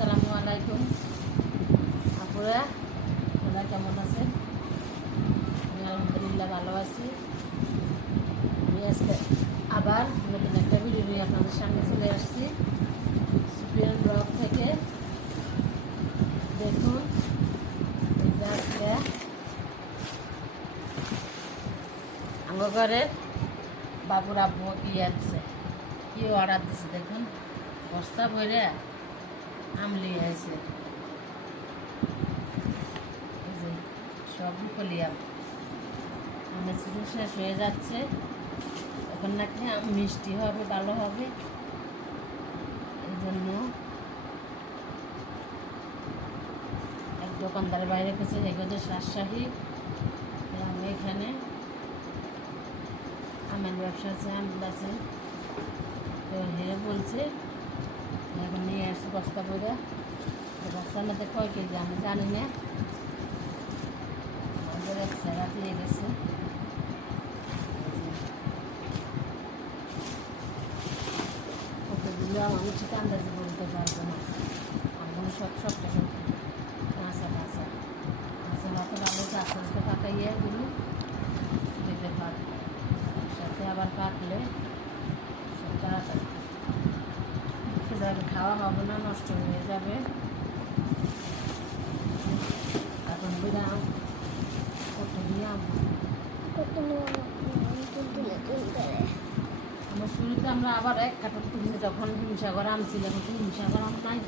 আসসালামু আলাইকুম আপুরা, আপনারা কেমন আছেন? আমি আলহামদুলিল্লাহ ভালো আছি। আমি আজকে আবার নতুন একটা ভিডিও নিয়ে আপনাদের সামনে চলে আসছি সুপ্রিয়ান ব্লগ থেকে। দেখুন এই যে আজকে আমার ঘরের বাবুর আব্বু কি আনছে, কি অর্ডার দিছে দেখুন। বস্তা ভরে আমলি আছে, এই যে সব রুপলি আম। আমের সিজন শেষ হয়ে যাচ্ছে, এখন নাকি আম মিষ্টি হবে, ভালো হবে। এই জন্য এক দোকানদারের বাইরে গেছে, এগোতে রাজশাহী। আমি এখানে আমের ব্যবসা আছে, আম আছে। তো হে বলছে এখন নিয়ে আসছে বস্তা করে। বস্তার মধ্যে কয় কেজি আমি জানি না, আমাদের এক জায়গা দিয়ে গেছে। কতগুলো আমি ঠিক আন্দাজে বলতে পারবো না। আমগুলো সব শক্ত শক্ত, কাঁচা কাঁচা কাঁচা ভাতে ভালো আস্তে আস্তে পাকাইয়ে এগুলো দিতে পারবো। সাথে আবার পাকলে সব তাড়াতাড়ি যাবে, খাওয়া হবে না, নষ্ট হয়ে যাবে। এখন বিরাম কতগুলো আম, আমার শুরুতে আমরা আবার এক কাঠা তুলছি যখন হিমসাগর আম ছিল, কিন্তু হিমসাগর আম নাই,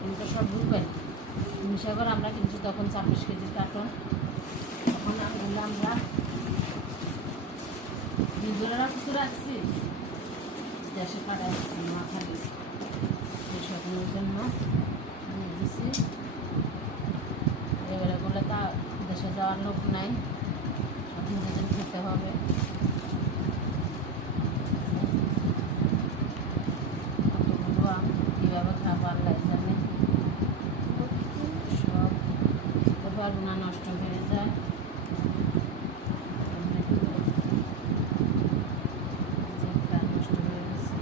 কিন্তু সব রুপেন। হিমসাগর আমরা কিনছি তখন 26 কেজি কার্টন। তখন আমগুলো আমরা দুজনেরা কিছু রাখছি, দেশে পাঠাচ্ছি মাথালি এসবের জন্য দিয়ে দিছি। এবারে বলে তা দেশে যাওয়ার লোক নাই, সব নিজেদের খেতে হবে। কতগুলো আম কীভাবে খাবার লাই জানে, সব খেতে পারবো না, নষ্ট হয়ে যায়। নষ্ট হয়ে গেছে,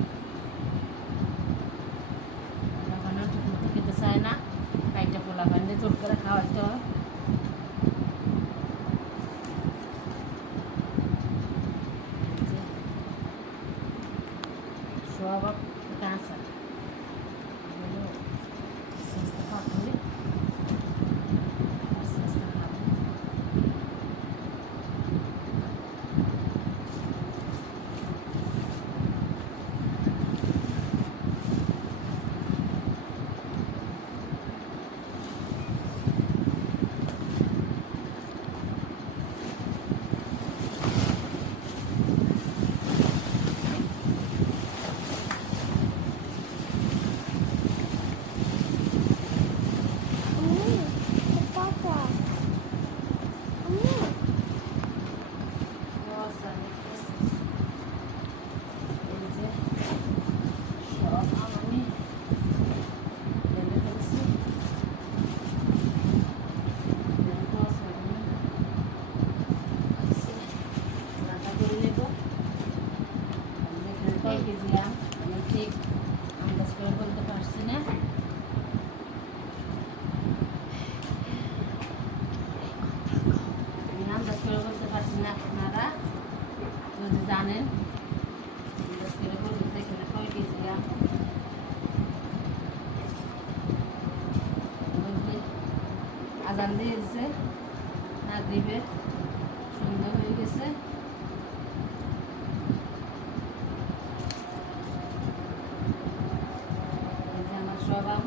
ঠিক মতো খেতে চায় না, কাইটা পোলা পানিতে জোর করে খাওয়াইতে হয়। সব কাঁচা আস্তে আস্তে পাকলে আস্তে আস্তে খাবো। কয় কেজি আম আমি ঠিক আন্দাজ করে বলতে পারছি না। আমি আন্দাজ করে বলতে পারছি না, আপনারা যদি জানেন আন্দাজ করে বলতে দেখেন কয় কেজি আম। আজান দিয়েছে, মাগরিবের সন্ধ্যা হয়ে গেছে। সব আম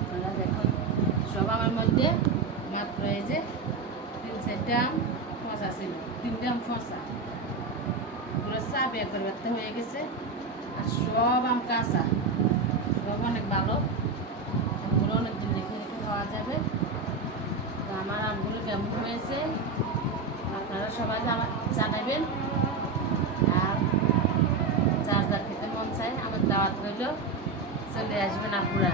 আপনারা দেখুন, সব আমের মধ্যে মাত্র এই যে 3-4টা আম ফসা ছিল, 3টা আম ফসা, পুরো চাপ একবার ব্যর্থ হয়ে গেছে। আর সব আম কাঁচা, সব অনেক ভালো, আমগুলো অনেক দিন রেখে রেখে খাওয়া যাবে। তো আমার আমগুলো কেমন হয়েছে আপনারা সবাই জানাবেন। আর যার যার খেতে মন চায় আমার দাওয়াত রইল, চলে আসবেন আপুরা।